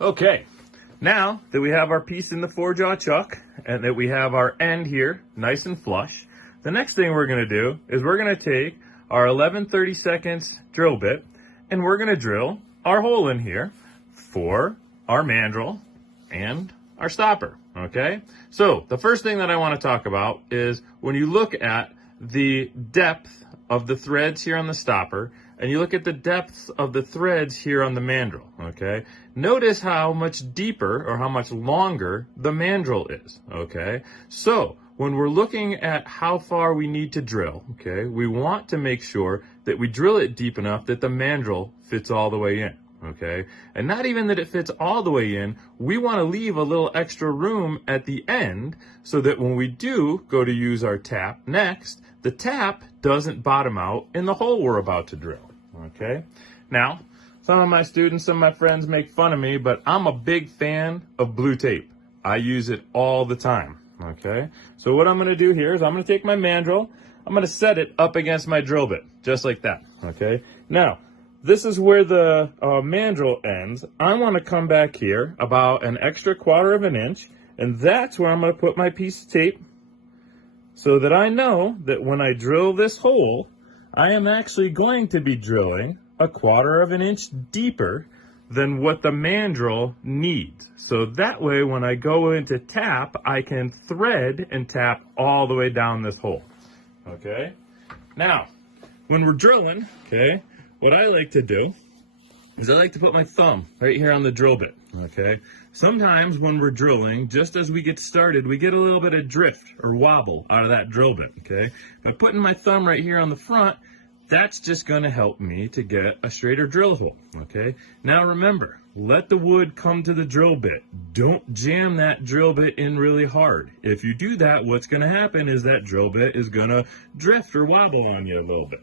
Okay, now that we have our piece in the 4-jaw chuck and that we have our end here nice and flush, the next thing we're going to do is we're going to take our 11/32 drill bit and we're going to drill our hole in here for our mandrel and our stopper. Okay, so the first thing that I want to talk about is when you look at the depth of the threads here on the stopper and you look at the depths of the threads here on the mandrel, okay, notice how much deeper or how much longer the mandrel is. Okay, so when we're looking at how far we need to drill, okay, we want to make sure that we drill it deep enough that the mandrel fits all the way in. Okay, and not even that it fits all the way in, we want to leave a little extra room at the end so that when we do go to use our tap next, the tap doesn't bottom out in the hole we're about to drill. Okay, now some of my students, some of my friends make fun of me, but I'm a big fan of blue tape. I use it all the time. Okay, so what I'm going to do here is I'm going to take my mandrel, I'm going to set it up against my drill bit, just like that. Okay, now this is where the mandrel ends. I want to come back here about an extra 1/4 of an inch, and that's where I'm going to put my piece of tape so that I know that when I drill this hole, I am actually going to be drilling a 1/4 of an inch deeper than what the mandrel needs. So that way when I go into tap, I can thread and tap all the way down this hole. Okay? Now, when we're drilling, okay, what I like to do is I like to put my thumb right here on the drill bit, okay? Sometimes when we're drilling, just as we get started, we get a little bit of drift or wobble out of that drill bit, okay? By putting my thumb right here on the front, that's just gonna help me to get a straighter drill hole, okay? Now remember, let the wood come to the drill bit. Don't jam that drill bit in really hard. If you do that, what's gonna happen is that drill bit is gonna drift or wobble on you a little bit.